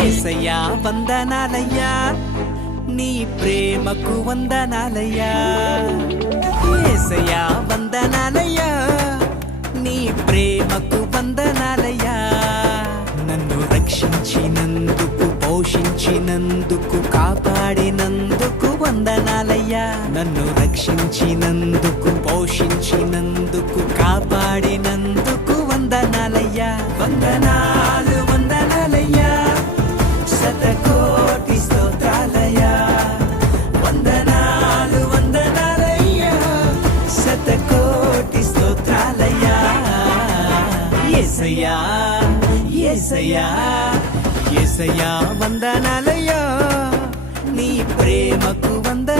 యేసయ్యా వందనాలయ్యా నీ ప్రేమకు వందనాలయ్యా యేసయ్యా వందనాలయ్యా నీ ప్రేమకు వందనాలయ్యా నన్ను రక్షించినందుకు పోషించినందుకు కాపాడినందుకు వందనాలయ్యా నన్ను రక్షించినందుకు పోషించినందుకు కాపాడినందుకు వందనాలయ్యా వందనాలు వందనాలయ్యా శతకోటి స్తోత్రాలయ్యా వందనాలు వందనాలయ్యా శతకోటి స్తోత్రాలయ్యా యేసయ్యా యేసయ్యా యేసయ్యా వందనాలయ్యా నీ ప్రేమకు వందనాలయ్యా